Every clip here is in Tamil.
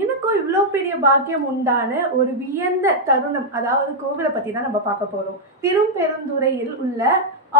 எனக்கும் இவ்வளோ பெரிய பாக்கியம் உண்டான ஒரு வியந்த தருணம் அதாவது கோவிலை பற்றி தான் நம்ம பார்க்க போகிறோம் திருப்பெருந்துறையில் உள்ள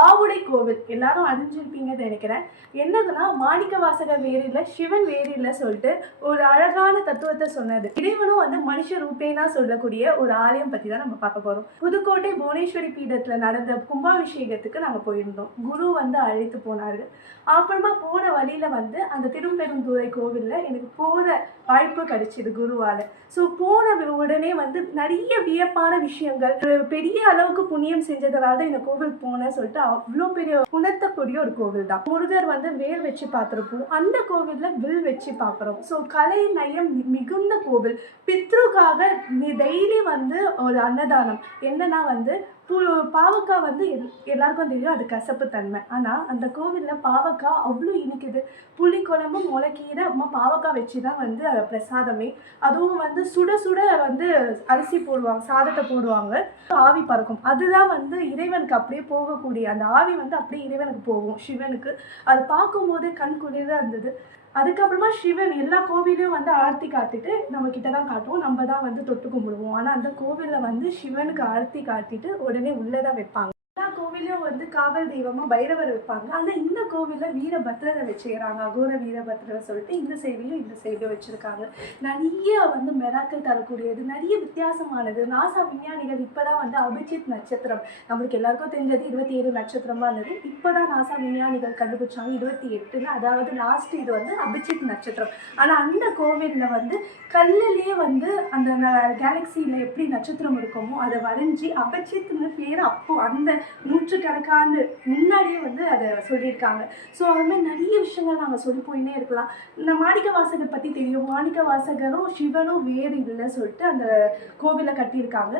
ஆவுடை கோவில். எல்லாரும் அறிஞ்சிருப்பீங்கன்னு நினைக்கிறேன். என்னதுன்னா மாணிக்க வாசக வேரில் சிவன் வேரில் சொல்லிட்டு ஒரு அழகான தத்துவத்தை சொன்னது. இறைவனும் வந்து மனுஷ ரூபேனா சொல்லக்கூடிய ஒரு ஆலயம் பற்றி தான் நம்ம பார்க்க போகிறோம் புதுக்கோட்டை புவனேஸ்வரி பீடத்தில் நடந்த கும்பாபிஷேகத்துக்கு நாங்கள் போயிருந்தோம். குரு வந்து அழைத்து போனார்கள் அப்புறமா போகிற வழியில் வந்து அந்த திருப்பெருந்துறை கோவிலில் எனக்கு போகிற வாய்ப்பு கிடைச்சிது குருவால். ஸோ போன உடனே வந்து நிறைய வியப்பான விஷயங்கள். பெரிய அளவுக்கு புண்ணியம் செஞ்சதுனால தான் இந்த கோவில் போனேன் சொல்லிட்டு அவ்வளோ பெரிய உணர்த்தக்கூடிய ஒரு கோவில் தான். முருகர் வந்து வேல் வச்சு பார்த்துருப்போம். அந்த கோவிலில் வில் வச்சு பார்க்குறோம். ஸோ கலை நயம் மிகுந்த கோவில். பித்ருக்காக நீ டெய்லி வந்து ஒரு அன்னதானம். என்னன்னா வந்து பு பாவக்காய் வந்து எல்- எல்லாருக்கும் தெரியும் அது கசப்பு தன்மை. ஆனால் அந்த கோவிலில் பாவக்காய் அவ்வளோ இனிக்குது. புளி குழம்பு முளைக்கீரை அம்மா பாவக்காய் வச்சு தான் வந்து அதை பிரசாதமே. அதுவும் வந்து சுட சுட வந்து அரிசி போடுவாங்க சாதத்தை போடுவாங்க. ஆவி பறக்கும். அதுதான் வந்து இறைவனுக்கு அப்படியே போகக்கூடிய அந்த ஆவி வந்து அப்படியே இறைவனுக்கு போகும் சிவனுக்கு. அது பார்க்கும்போதே கண் குளிர இருந்தது. அதுக்கப்புறமா சிவன் எல்லா கோவிலையும் வந்து ஆர்த்தி காட்டிட்டு நம்ம கிட்ட தான் காட்டுவோம். நம்ம தான் வந்து தொட்டு கும்பிடுவோம். ஆனால் அந்த கோவிலில் வந்து சிவனுக்கு ஆர்த்தி காட்டிட்டு உடனே உள்ளே தான் வைப்பாங்க. கோவிலும் கோவிலையும் வந்து காவல் தெய்வமாக பைரவர் வைப்பாங்க. ஆனால் இந்த கோவிலில் வீரபத்ரரை வச்சுக்கிறாங்க. அகோர வீரபத்ரரை சொல்லிட்டு இந்த சைடையும் இந்த சைடையும் வச்சுருக்காங்க. நிறைய வந்து மெராக்கள் தரக்கூடியது நிறைய வித்தியாசமானது. நாசா விஞ்ஞானிகள் இப்போ தான் வந்து அபிஜித் நட்சத்திரம் நம்மளுக்கு எல்லாருக்கும் தெரிஞ்சது இருபத்தி ஏழு நட்சத்திரமா இருந்தது. இப்போ தான் நாசா விஞ்ஞானிகள் கண்டுபிடிச்சாங்க இருபத்தி எட்டுன்னு அதாவது லாஸ்ட் இது வந்து அபிஜித் நட்சத்திரம். ஆனால் அந்த கோவிலில் வந்து கல்லுலேயே வந்து அந்த கேலக்சியில் எப்படி நட்சத்திரம் இருக்குமோ அதை வரைஞ்சி அபிஜித்னு பேர் அப்போ அந்த நூற்றுக்கணக்கான முன்னாடியே வந்து அதை சொல்லியிருக்காங்க. ஸோ அது மாதிரி நிறைய விஷயங்கள் நாங்கள் சொல்லி போயினே இருக்கலாம். இந்த மாணிக்க வாசகர் பற்றி தெரியும். மாணிக்க வாசகரும் சிவனும் வேறு இல்லைன்னு சொல்லிட்டு அந்த கோவிலை கட்டியிருக்காங்க.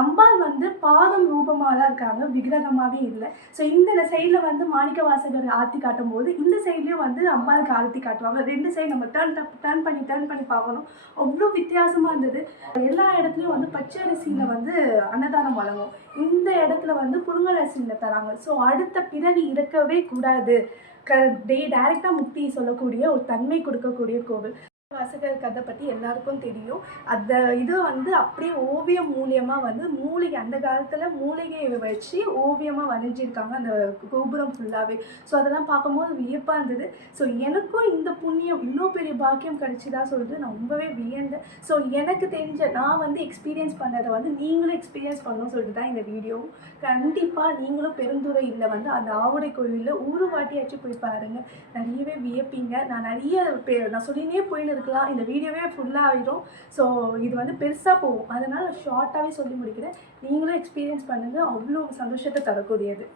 அம்பாள் வந்து பாதம் ரூபமாக தான் இருக்காங்க. விக்கிரகமாகவே இல்லை. ஸோ இந்த சைடில் வந்து மாணிக்க வாசகர் ஆர்த்தி காட்டும் போது இந்த சைட்லேயும் வந்து அம்பாளுக்கு ஆர்த்தி காட்டுவாங்க. ரெண்டு சைடு நம்ம டேர்ன் டேர்ன் பண்ணி டேர்ன் பண்ணி பார்க்கணும். அவ்வளோ வித்தியாசமாக இருந்தது. எல்லா இடத்துலையும் வந்து பச்சை அரிசியில் வந்து அன்னதானம் வழங்கும். இந்த இடத்துல வந்து புழுங்கலரிசியில் தராங்க. ஸோ அடுத்த பிறவி இருக்கவே கூடாது. க டே டைரெக்டாக முக்தி சொல்லக்கூடிய ஒரு தன்மை கொடுக்கக்கூடிய கோவில். வாசகர் கதை பற்றி எல்லாருக்கும் தெரியும். அந்த இது வந்து அப்படியே ஓவியம் மூலியமாக வந்து மூலிகை அந்த காலத்தில் மூலிகையை வச்சு ஓவியமாக வரைஞ்சிருக்காங்க அந்த கோபுரம் ஃபுல்லாகவே ஸோ அதெல்லாம் பார்க்கும்போது வியப்பாக இருந்தது. ஸோ எனக்கும் இந்த புண்ணியம் இவ்வளோ பெரிய பாக்கியம் கிடைச்சிதா சொல்லிட்டு நான் ரொம்பவே வியந்தேன். ஸோ எனக்கு தெரிஞ்ச நான் வந்து எக்ஸ்பீரியன்ஸ் பண்ணதை வந்து நீங்களும் எக்ஸ்பீரியன்ஸ் பண்ணணும்னு சொல்லிட்டு தான் இந்த வீடியோ கண்டிப்பாக நீங்களும் பெருந்துறையில் வந்து அந்த ஆவுடை கோயிலில் ஊரு வாட்டியாச்சும் போய் பாருங்கள் நிறையவே வியப்பீங்க. நான் நிறைய பே நான் சொல்லினே போயின்னு இருக்கலாம். இந்த வீடியோவே ஃபுல்லாக ஆயிடும் ஸோ இது வந்து பெருசாக போகும். அதனால் ஷார்ட்டாகவே சொல்லி முடிக்கிறேன். நீங்களும் எக்ஸ்பீரியன்ஸ் பண்ணுங்கள் அவ்வளோ சந்தோஷத்தை தரக்கூடியது.